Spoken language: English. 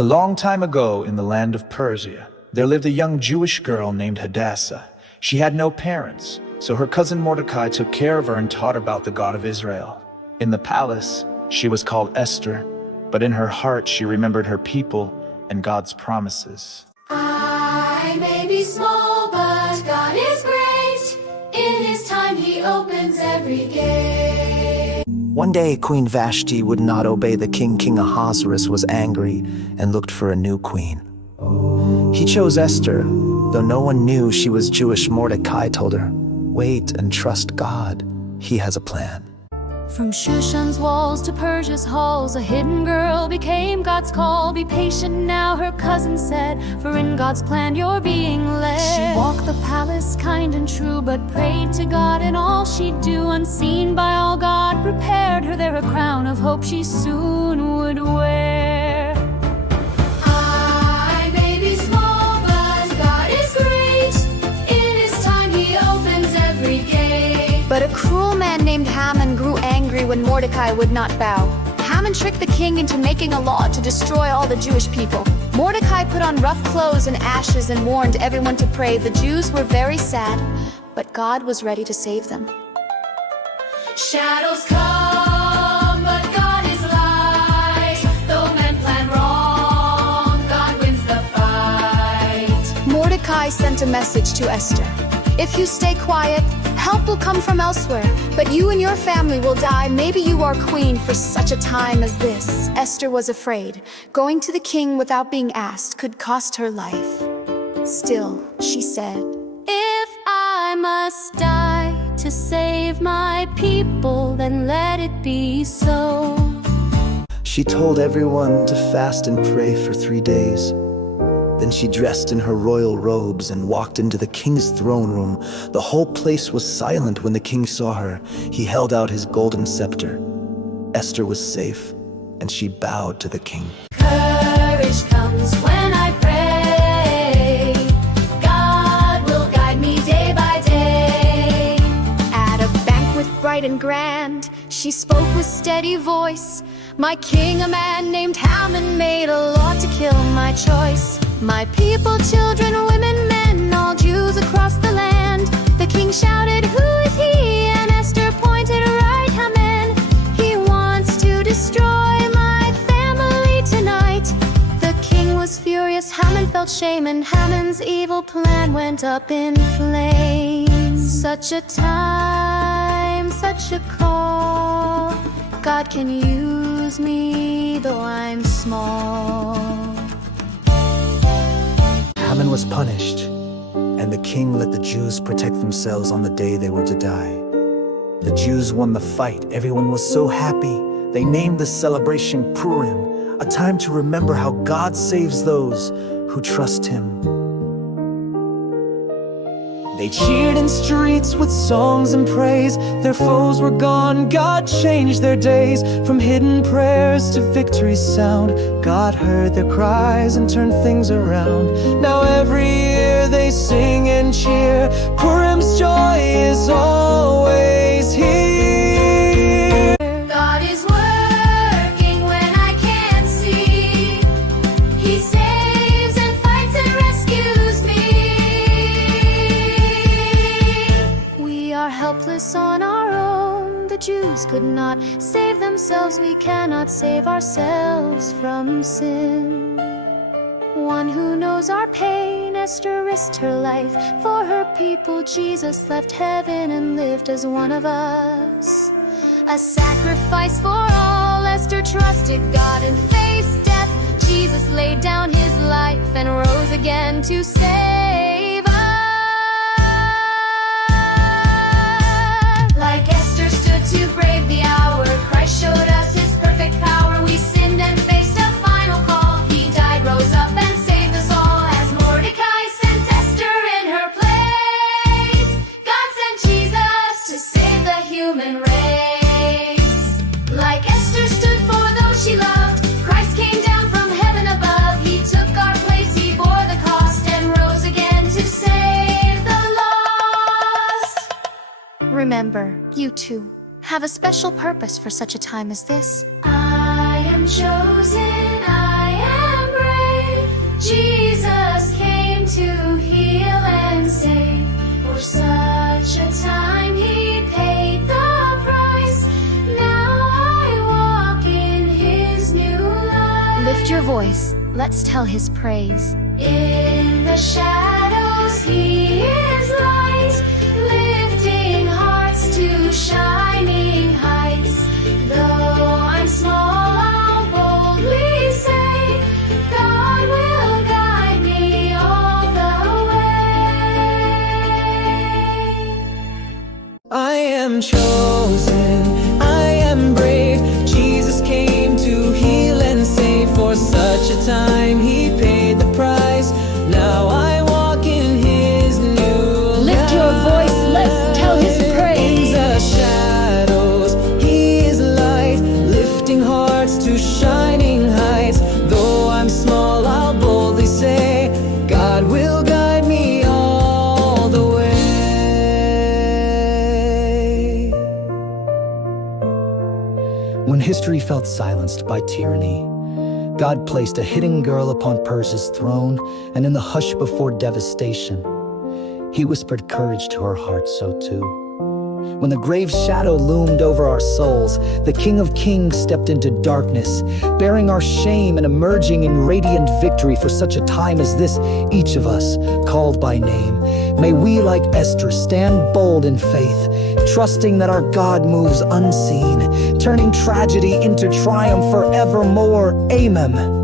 A long time ago in the land of Persia, there lived a young Jewish girl named Hadassah. She had no parents, so her cousin Mordecai took care of her and taught about the God of Israel. In the palace, she was called Esther, but in her heart she remembered her people and God's promises. I may be small, but God is great. In His time He opens every gate. One day, Queen Vashti would not obey the king. King Ahasuerus was angry and looked for a new queen. He chose Esther, though no one knew she was Jewish. Mordecai told her, "Wait and trust God. He has a plan." From Shushan's walls to Persia's halls, a hidden girl became God's call. Be patient now, her cousin said, for in God's plan you're being led. She walked the palace kind and true, but prayed to God in all she'd do. Unseen by all, God prepared her there a crown of hope she soon would wear. I may be small, but God is great. In His time He opens every gate. But a cruel man named Haman grew angry when Mordecai would not bow. Haman tricked the king into making a law to destroy all the Jewish people. Mordecai put on rough clothes and ashes and warned everyone to pray. The Jews were very sad, but God was ready to save them. Shadows come, but God is light. Though men plan wrong, God wins the fight. Mordecai sent a message to Esther. If you stay quiet, help will come from elsewhere, but you and your family will die. Maybe you are queen for such a time as this. Esther was afraid. Going to the king without being asked could cost her life. Still, she said, If I must die to save my people, then let it be so. She told everyone to fast and pray for 3 days. Then she dressed in her royal robes and walked into the king's throne room. The whole place was silent when the king saw her. He held out his golden scepter. Esther was safe, and she bowed to the king. Courage comes when I pray. God will guide me day by day. At a banquet bright and grand, she spoke with steady voice. My king, a man named Haman, made a law to kill my choice. My people, children, women, men, all Jews across the land. The king shouted, "Who is he?" And Esther pointed right, Haman. He wants to destroy my family tonight. The king was furious, Haman felt shame, and Haman's evil plan went up in flames. Such a time, such a call. God can use me, though I'm small. Haman was punished, and the king let the Jews protect themselves on the day they were to die. The Jews won the fight. Everyone was so happy. They named the celebration Purim, a time to remember how God saves those who trust Him. They cheered in streets with songs and praise. Their foes were gone, God changed their days. From hidden prayers to victory's sound, God heard their cries and turned things around. Now every year they sing and cheer. Purim's joy is always here. God is working when I can't see. He saves and fights and rescues me. We are helpless on our own. The Jews could not save themselves. We cannot save ourselves from sin. One who knows our pain, Esther risked her life for her people. Jesus left heaven and lived as one of us. A sacrifice for all. Esther trusted God and faced death. Jesus laid down His life and rose again to save us. Like Esther stood to brave the hour, Christ showed us His perfect power. We sinned and faced a final call. He died, rose up, and saved us all. As Mordecai sent Esther in her place, God sent Jesus to save the human race. Like Esther stood for those she loved, Christ came down from heaven above. He took our place, He bore the cost, and rose again to save the lost. Remember, you too have a special purpose for such a time as this. I am chosen, I am brave. your voice, let's tell his praise. In the shadows he is light, lifting hearts to shining heights. Though I'm small, I'll boldly say, God will guide me all the way. I am chosen, I am brave. Jesus came to heal and save. For such a time he paid the price. Now I walk in his new Lift your voice, let's tell his praise. In the shadows he is light, lifting hearts to shining heights. Though I'm small, I'll boldly say, God will guide me all the way. When history felt silenced by tyranny, God placed a hidden girl upon Persia's throne, and in the hush before devastation, he whispered courage to her heart, so too. When the grave shadow loomed over our souls, the King of Kings stepped into darkness, bearing our shame and emerging in radiant victory. For such a time as this, each of us, called by name, may we, like Esther, stand bold in faith, trusting that our God moves unseen, turning tragedy into triumph forevermore. Amen.